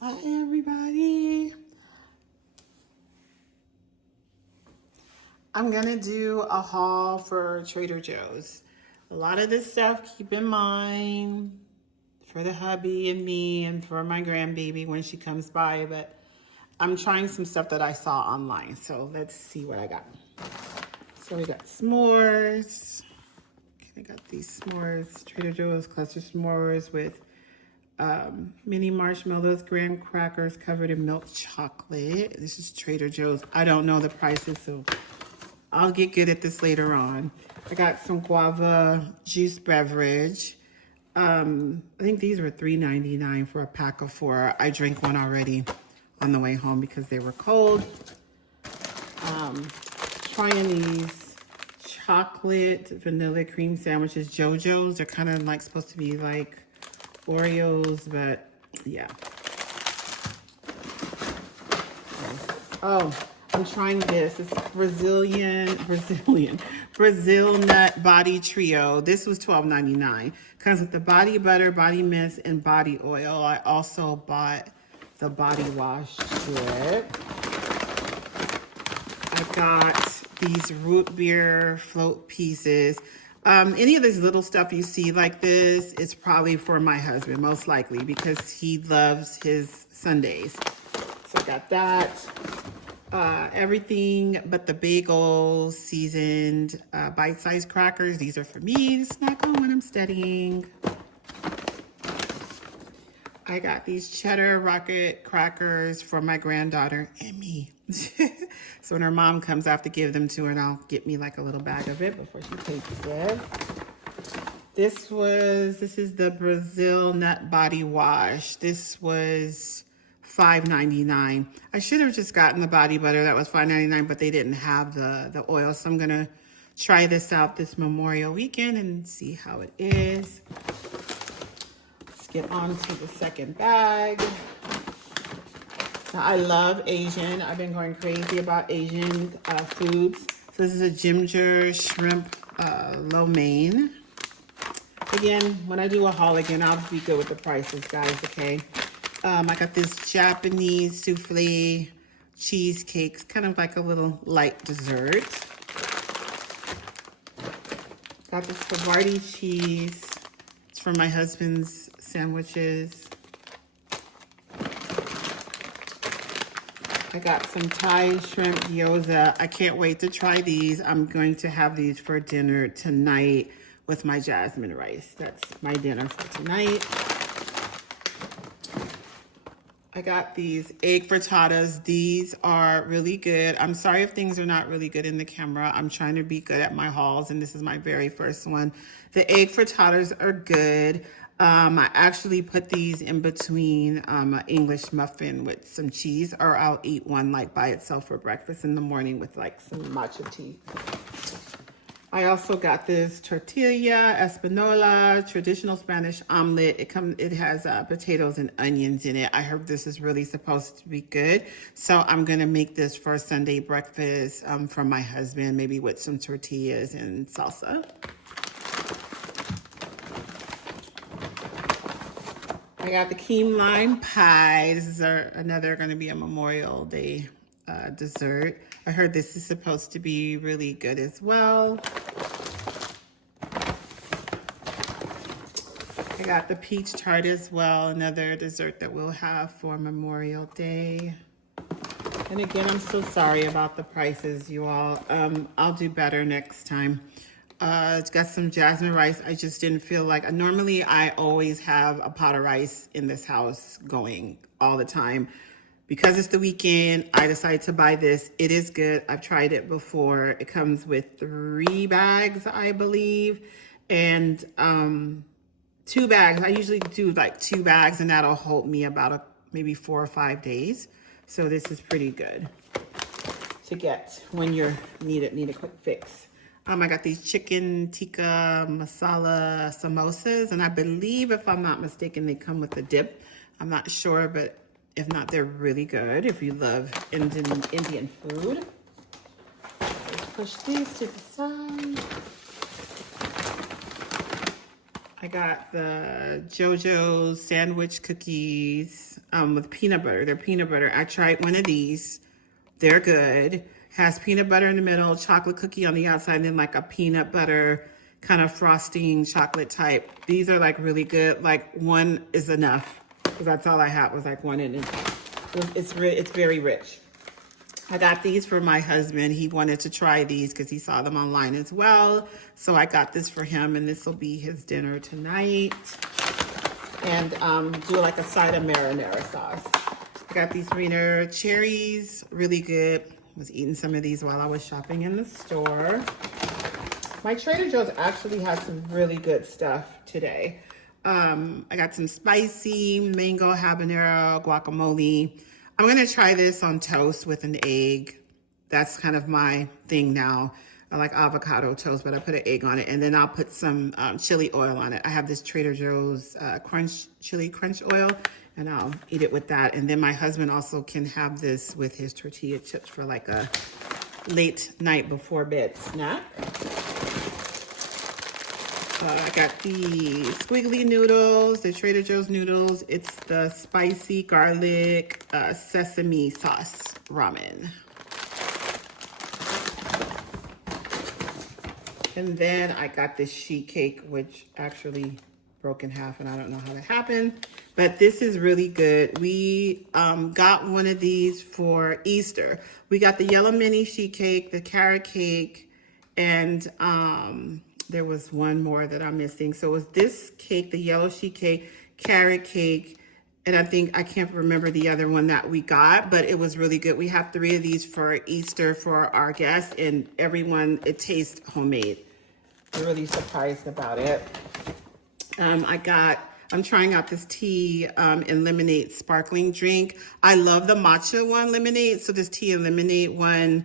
Hi everybody. I'm gonna do a haul for Trader Joe's. A lot of this stuff, keep in mind, for the hubby and me and for my grandbaby when she comes by, but I'm trying some stuff that I saw online. So let's see what I got. So we got s'mores. Okay, I got these s'mores, Trader Joe's cluster s'mores with mini marshmallows, graham crackers covered in milk chocolate. This is Trader Joe's. I don't know the prices, so I'll get good at this later on. I got some guava juice beverage. I think these were $3.99 for a pack of 4. I drank one already on the way home because they were cold. Trying these chocolate vanilla cream sandwiches, JoJo's. They're kind of like supposed to be like Oreos, but yeah. Oh, I'm trying this. It's Brazil nut body trio. This was $12.99. Comes with the body butter, body mist, and body oil. I also bought the body wash strip. I got these root beer float pieces. Any of this little stuff you see like this, it's probably for my husband, most likely, because he loves his sundaes. So I got that. Everything but the bagels, seasoned bite-sized crackers. These are for me to snack on when I'm studying. I got these cheddar rocket crackers for my granddaughter and me. So when her mom comes, I have to give them to her and I'll get me like a little bag of it before she takes it. This is the Brazil nut body wash. This was $5.99. I should have just gotten the body butter. That was $5.99, but they didn't have the oil. So I'm gonna try this out this Memorial weekend and see how it is. Let's get on to the second bag. Now, I love Asian. I've been going crazy about Asian foods. So this is a ginger shrimp lo mein. Again, when I do a haul again, I'll be good with the prices, guys, okay? I got this Japanese souffle cheesecakes, kind of like a little light dessert. Got this Havarti cheese. It's for my husband's sandwiches. I got some Thai shrimp gyoza. I can't wait to try these. I'm going to have these for dinner tonight with my jasmine rice. That's my dinner for tonight. I got these egg frittatas. These are really good. I'm sorry if things are not really good in the camera. I'm trying to be good at my hauls, and this is my very first one. The egg frittatas are good. I actually put these in between an English muffin with some cheese, or I'll eat one like by itself for breakfast in the morning with like some matcha tea. I also got this tortilla espanola traditional Spanish omelet. It has potatoes and onions in it. I heard this is really supposed to be good, so I'm gonna make this for Sunday breakfast for my husband, maybe with some tortillas and salsa. I got the key lime pie. This is another going to be a Memorial Day dessert. I heard this is supposed to be really good as well. I got the peach tart as well, another dessert that we'll have for Memorial Day. And again, I'm so sorry about the prices, you all. I'll do better next time. It's got some jasmine rice. I just didn't feel like, normally I always have a pot of rice in this house going all the time. Because it's the weekend, I decided to buy this. It is good. I've tried it before. It comes with 3 bags, I believe, and 2 bags. I usually do like 2 bags, and that'll hold me about maybe 4 or 5 days. So this is pretty good to get when you need a quick fix. I got these chicken tikka masala samosas, and I believe, if I'm not mistaken, they come with a dip. I'm not sure, but if not, they're really good if you love Indian food. Let's push these to the side. I got the JoJo's sandwich cookies with peanut butter. They're peanut butter. I tried one of these. They're good. Has peanut butter in the middle, chocolate cookie on the outside, and then like a peanut butter kind of frosting chocolate type. These are like really good. Like one is enough because that's all I had was like one in it. It's very rich. I got these for my husband. He wanted to try these because he saw them online as well. So I got this for him, and this will be his dinner tonight. And do like a side of marinara sauce. I got these Wiener cherries, really good. I was eating some of these while I was shopping in the store. My Trader Joe's actually has some really good stuff today. I got some spicy mango habanero guacamole. I'm gonna try this on toast with an egg. That's kind of my thing now. I like avocado toast, but I put an egg on it, and then I'll put some chili oil on it. I have this Trader Joe's chili crunch oil, and I'll eat it with that. And then my husband also can have this with his tortilla chips for like a late night before bed snack. I got the squiggly noodles, the Trader Joe's noodles. It's the spicy garlic sesame sauce ramen. And then I got this sheet cake, which actually broke in half, and I don't know how that happened. But this is really good. We got one of these for Easter. We got the yellow mini sheet cake, the carrot cake, and there was one more that I'm missing. So it was this cake, the yellow sheet cake, carrot cake, and I can't remember the other one that we got, but it was really good. We have 3 of these for Easter for our guests, and everyone, it tastes homemade. I'm really surprised about it. I'm trying out this tea and lemonade sparkling drink. I love the matcha one lemonade, so this tea and lemonade one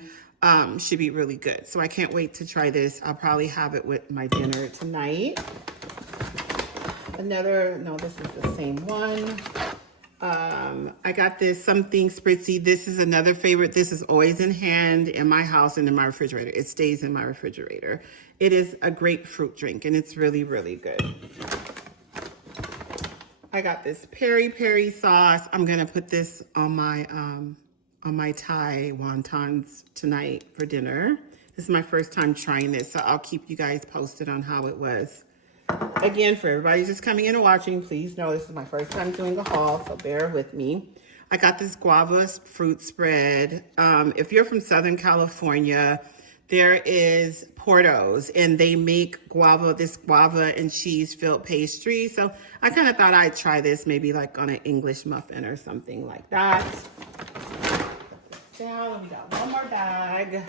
should be really good. So I can't wait to try this. I'll probably have it with my dinner tonight. This is the same one. I got this something spritzy. This is another favorite. This is always in hand in my house and in my refrigerator. It stays in my refrigerator. It is a grapefruit drink, and it's really, really good. I got this peri-peri sauce. I'm gonna put this on my Thai wontons tonight for dinner. This is my first time trying this, so I'll keep you guys posted on how it was. Again, for everybody just coming in and watching, please know this is my first time doing a haul, so bear with me. I got this guava fruit spread. If you're from Southern California, there is Porto's, and they make this guava and cheese filled pastry. So I kind of thought I'd try this maybe like on an English muffin or something like that. Down, we got one more bag.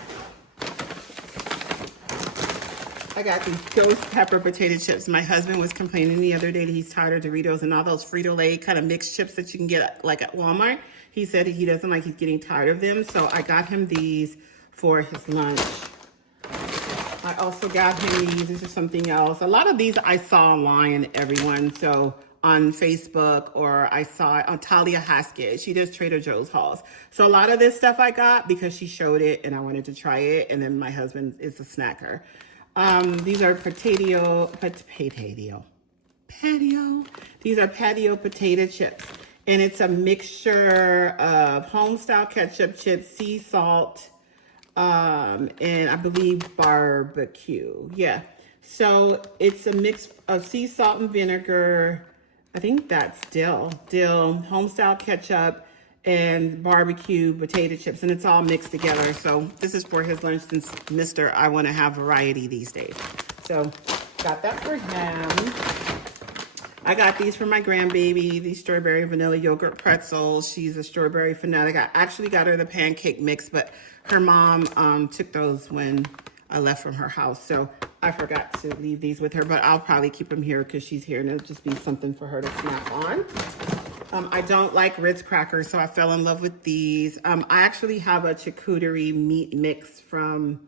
I got these ghost pepper potato chips. My husband was complaining the other day that he's tired of Doritos and all those Frito-Lay kind of mixed chips that you can get like at Walmart. He said he doesn't like, he's getting tired of them. So I got him these for his lunch. I also got him these. This is something else. A lot of these I saw online, everyone. So on Facebook, or I saw it on Talia Haskett. She does Trader Joe's hauls. So a lot of this stuff I got because she showed it and I wanted to try it. And then my husband is a snacker. These are patio. These are patio potato chips. And it's a mixture of home-style ketchup chips, sea salt, and I believe barbecue. Yeah. So it's a mix of sea salt and vinegar. I think that's dill, home-style ketchup, and barbecue potato chips, and it's all mixed together. So this is for his lunch since Mr. I want to have variety these days. So got that for him. I got these for my grandbaby, these strawberry vanilla yogurt pretzels. She's a strawberry fanatic. I actually got her the pancake mix, but her mom took those when I left from her house. So I forgot to leave these with her, but I'll probably keep them here because she's here and it'll just be something for her to snack on. I don't like Ritz crackers, so I fell in love with these. I actually have a charcuterie meat mix from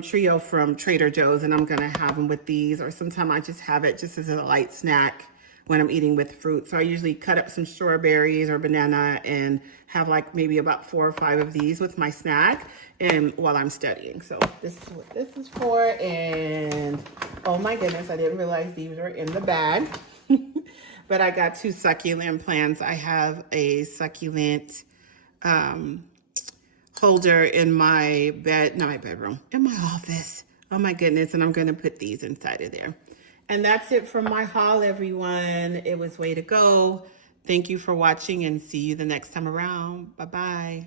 Trio from Trader Joe's, and I'm gonna have them with these, or sometimes I just have it just as a light snack when I'm eating with fruit. So I usually cut up some strawberries or banana and have like maybe about 4 or 5 of these with my snack and while I'm studying. So this is what this is for. And oh my goodness, I didn't realize these were in the bag. But I got 2 succulent plants. I have a succulent holder in my not my bedroom, in my office. Oh my goodness, and I'm gonna put these inside of there. And that's it from my haul, everyone. It was way to go. Thank you for watching and see you the next time around. Bye-bye.